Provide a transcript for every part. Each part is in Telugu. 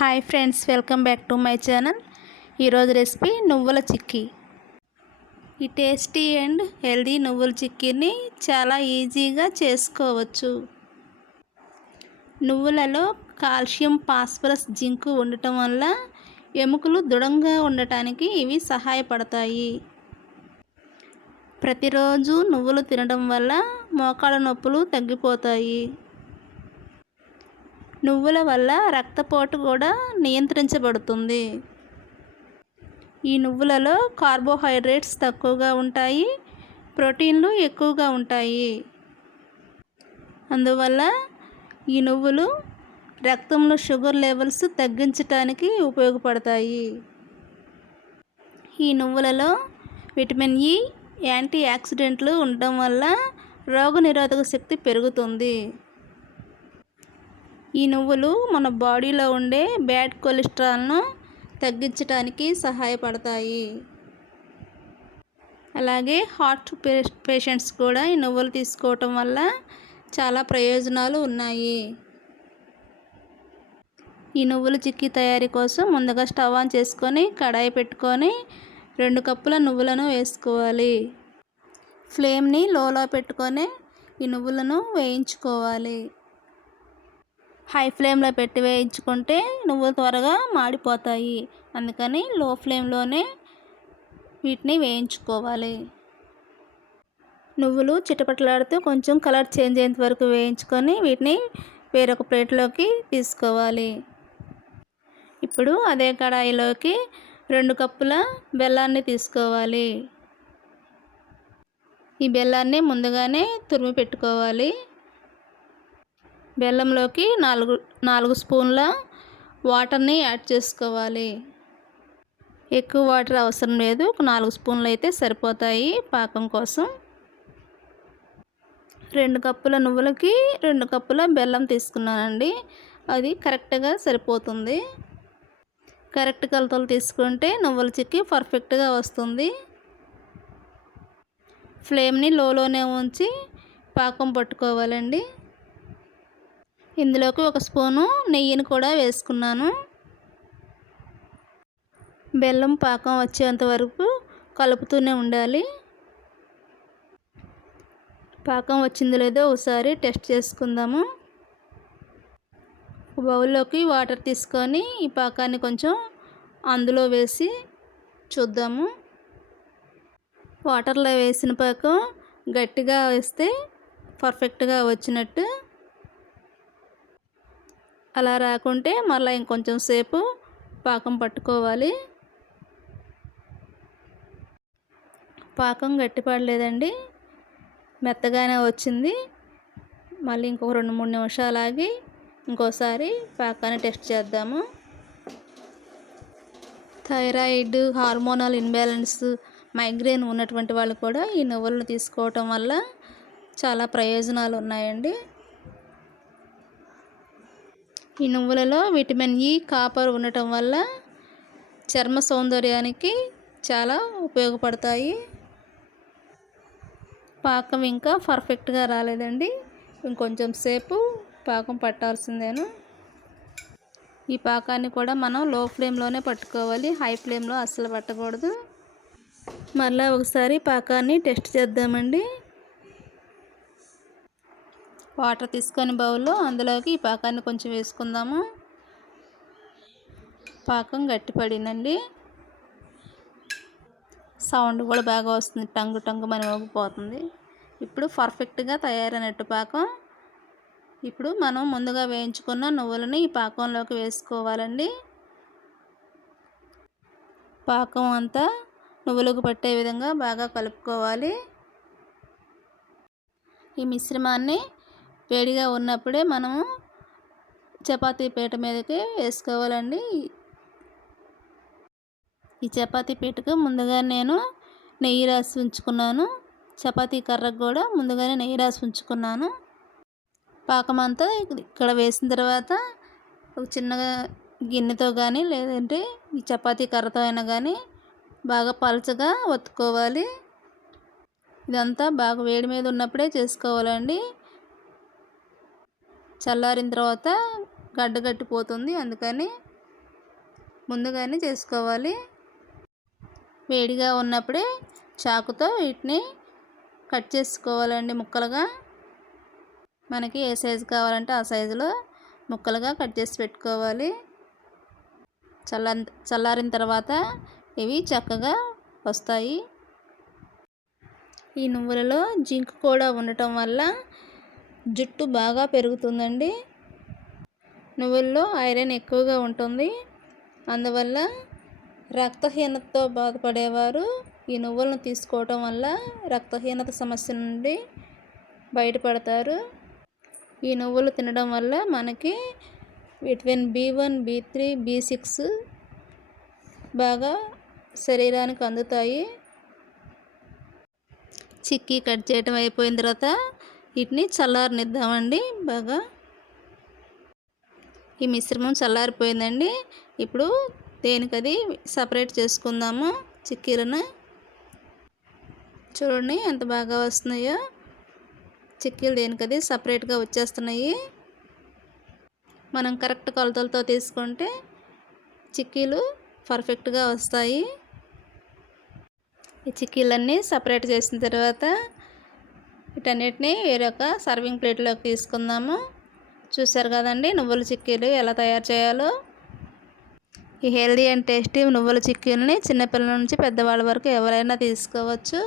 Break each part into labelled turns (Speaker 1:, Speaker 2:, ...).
Speaker 1: Hi friends welcome back to my channel. ఈరోజు రెసిపీ నువ్వుల చిక్కీ. ఈ టేస్టీ అండ్ హెల్దీ నువ్వుల చిక్కీని చాలా ఈజీగా చేసుకోవచ్చు. నువ్వులలో కాల్షియం ఫాస్ఫరస్ జింక్ ఉండటం వల్ల ఎముకలు దృఢంగా ఉండటానికి ఇవి సహాయపడతాయి. ప్రతిరోజు నువ్వులు తినడం వల్ల మోకాళ్ళ నొప్పులు తగ్గిపోతాయి. నువ్వుల వల్ల రక్తపోటు కూడా నియంత్రించబడుతుంది. ఈ నువ్వులలో కార్బోహైడ్రేట్స్ తక్కువగా ఉంటాయి ప్రోటీన్లు ఎక్కువగా ఉంటాయి. అందువల్ల ఈ నువ్వులు రక్తంలో షుగర్ లెవెల్స్ తగ్గించడానికి ఉపయోగపడతాయి. ఈ నువ్వులలో విటమిన్ ఇ యాంటీ ఆక్సిడెంట్లు ఉండటం వల్ల రోగనిరోధక శక్తి పెరుగుతుంది. ఈ నువ్వులు మన బాడీలో ఉండే బ్యాడ్ కొలెస్ట్రాల్ను తగ్గించడానికి సహాయపడతాయి. అలాగే హార్ట్ పేషెంట్స్ కూడా ఈ నువ్వులు తీసుకోవటం వల్ల చాలా ప్రయోజనాలు ఉన్నాయి. ఈ నువ్వుల చిక్కీ తయారీ కోసం ముందుగా స్టవ్ ఆన్ చేసుకొని కడాయి పెట్టుకొని రెండు కప్పుల నువ్వులను వేసుకోవాలి. ఫ్లేమ్ని లోలో పెట్టుకొని ఈ నువ్వులను వేయించుకోవాలి. హై ఫ్లేమ్లో పెట్టి వేయించుకుంటే నువ్వులు త్వరగా మాడిపోతాయి. అందుకని లో ఫ్లేమ్లోనే వీటిని వేయించుకోవాలి. నువ్వులు చిటపట్లాడుతూ కొంచెం కలర్ చేంజ్ అయ్యేంత వరకు వేయించుకొని వీటిని వేరొక ప్లేట్లోకి తీసుకోవాలి. ఇప్పుడు అదే కడాయిలోకి రెండు కప్పుల బెల్లాన్ని తీసుకోవాలి. ఈ బెల్లాన్ని ముందుగానే తురిమి పెట్టుకోవాలి. బెల్లంలోకి నాలుగు నాలుగు స్పూన్ల వాటర్ని యాడ్ చేసుకోవాలి. ఎక్కువ వాటర్ అవసరం లేదు. ఒక నాలుగు స్పూన్లు అయితే సరిపోతాయి పాకం కోసం. రెండు కప్పుల నువ్వులకి రెండు కప్పుల బెల్లం తీసుకున్నానండి. అది కరెక్ట్గా సరిపోతుంది. కరెక్ట్ కొలతలు తీసుకుంటే నువ్వుల చిక్కి పర్ఫెక్ట్గా వస్తుంది. ఫ్లేమ్ని లోలోనే ఉంచి పాకం పట్టుకోవాలండి. ఇందులోకి ఒక స్పూను నెయ్యిని కూడా వేసుకున్నాను. బెల్లం పాకం వచ్చేంత వరకు కలుపుతూనే ఉండాలి. పాకం వచ్చిందో లేదో ఒకసారి టెస్ట్ చేసుకుందాము. బౌల్లోకి వాటర్ తీసుకొని ఈ పాకాన్ని కొంచెం అందులో వేసి చూద్దాము. వాటర్లో వేసిన పాకం గట్టిగా వేస్తే పర్ఫెక్ట్గా వచ్చినట్టు అలా రాకుంటే మళ్ళీ ఇంకొంచెం సేపు పాకం పట్టుకోవాలి. పాకం గట్టిపడలేదండి మెత్తగానే వచ్చింది. మళ్ళీ ఇంకొక రెండు మూడు నిమిషాలు ఆగి ఇంకోసారి పాకాన్ని టెస్ట్ చేద్దాము. థైరాయిడ్ హార్మోనల్ ఇన్బ్యాలెన్స్ మైగ్రేన్ ఉన్నటువంటి వాళ్ళు కూడా ఈ నువ్వులను తీసుకోవటం వల్ల చాలా ప్రయోజనాలు ఉన్నాయండి. ఈ నువ్వులలో విటమిన్ ఇ కాపర్ ఉండటం వల్ల చర్మ సౌందర్యానికి చాలా ఉపయోగపడతాయి. పాకం ఇంకా పర్ఫెక్ట్గా రాలేదండి. ఇంకొంచెం సేపు పాకం పట్టాల్సిందేను. ఈ పాకాన్ని కూడా మనం లో ఫ్లేమ్లోనే పట్టుకోవాలి. హై ఫ్లేమ్లో అస్సలు పట్టకూడదు. మళ్ళీ ఒకసారి పాకాన్ని టెస్ట్ చేద్దామండి. వాటర్ తీసుకొని బౌల్లో అందులోకి ఈ పాకాన్ని కొంచెం వేసుకుందాము. పాకం గట్టిపడిందండి. సౌండ్ కూడా బాగా వస్తుంది. టంగు టంగు మన మోగిపోతుంది. ఇప్పుడు పర్ఫెక్ట్గా తయారైనట్టు పాకం. ఇప్పుడు మనం ముందుగా వేయించుకున్న నువ్వులని ఈ పాకంలోకి వేసుకోవాలండి. పాకం అంతా నువ్వులకు పట్టే విధంగా బాగా కలుపుకోవాలి. ఈ మిశ్రమాన్ని వేడిగా ఉన్నప్పుడే మనము చపాతీ పీట మీదకి వేసుకోవాలండి. ఈ చపాతీ పీటకు ముందుగా నేను నెయ్యి రాసి ఉంచుకున్నాను. చపాతీ కర్రకు కూడా ముందుగానే నెయ్యి రాసి ఉంచుకున్నాను. పాకం అంతా ఇక్కడ వేసిన తర్వాత ఒక చిన్నగా గిన్నెతో కానీ లేదంటే ఈ చపాతీ కర్రతో అయినా కానీ బాగా పలచగా ఒత్తుకోవాలి. ఇదంతా బాగా వేడి మీద ఉన్నప్పుడే చేసుకోవాలండి. చల్లారిన తర్వాత గడ్డ గట్టిపోతుంది. అందుకని ముందుగానే చేసుకోవాలి. వేడిగా ఉన్నప్పుడే చాకుతో వీటిని కట్ చేసుకోవాలండి ముక్కలుగా. మనకి ఏ సైజు కావాలంటే ఆ సైజులో ముక్కలుగా కట్ చేసి పెట్టుకోవాలి. చల్ల చల్లారిన తర్వాత ఇవి చక్కగా వస్తాయి. ఈ నువ్వులలో జింక్ కూడా ఉండటం వల్ల జుట్టు బాగా పెరుగుతుందండి. నువ్వుల్లో ఐరన్ ఎక్కువగా ఉంటుంది. అందువల్ల రక్తహీనతతో బాధపడేవారు ఈ నువ్వులను తీసుకోవటం వల్ల రక్తహీనత సమస్య నుండి బయటపడతారు. ఈ నువ్వులు తినడం వల్ల మనకి vitamin B one B three B six బాగా శరీరానికి అందుతాయి. చిక్కీ కట్ చేయడం అయిపోయిన తర్వాత వీటిని చల్లారనిద్దామండి బాగా. ఈ మిశ్రమం చల్లారిపోయిందండి. ఇప్పుడు దేనికది సపరేట్ చేసుకుందాము చిక్కీలను. చూడండి ఎంత బాగా వస్తున్నాయో. చిక్కీలు దేనికది సపరేట్గా వచ్చేస్తున్నాయి. మనం కరెక్ట్ కొలతలతో తీసుకుంటే చిక్కీలు పర్ఫెక్ట్గా వస్తాయి. ఈ చిక్కీలన్నీ సపరేట్ చేసిన తర్వాత వీటన్నిటిని వేరొక సర్వింగ్ ప్లేట్లోకి తీసుకుందాము. చూసారు కదండి నువ్వుల చిక్కీలు ఎలా తయారు చేయాలో. ఈ హెల్దీ అండ్ టేస్టీ నువ్వుల చిక్కీలని చిన్నపిల్లల నుంచి పెద్దవాళ్ళ వరకు ఎవరైనా తీసుకోవచ్చు.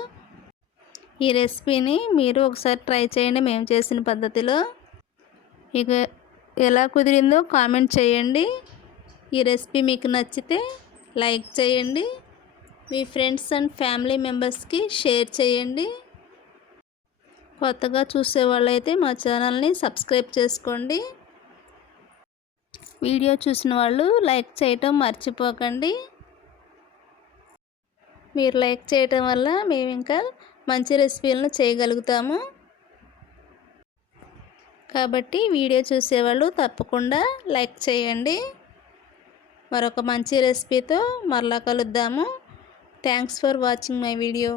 Speaker 1: ఈ రెసిపీని మీరు ఒకసారి ట్రై చేయండి మేము చేసిన పద్ధతిలో. ఇక ఎలా కుదిరిందో కామెంట్ చేయండి. ఈ రెసిపీ మీకు నచ్చితే లైక్ చేయండి. మీ ఫ్రెండ్స్ అండ్ ఫ్యామిలీ మెంబర్స్కి షేర్ చేయండి. కొత్తగా చూసే వాళ్ళైతే మా ఛానల్ని సబ్స్క్రైబ్ చేసుకోండి. వీడియో చూసిన వాళ్ళు లైక్ చేయటం మర్చిపోకండి. మీరు లైక్ చేయటం వల్ల మేము ఇంకా మంచి రెసిపీలను చేయగలుగుతాము. కాబట్టి వీడియో చూసేవాళ్ళు తప్పకుండా లైక్ చేయండి. మరొక మంచి రెసిపీతో మరలా కలుద్దాము. Thanks for watching my video.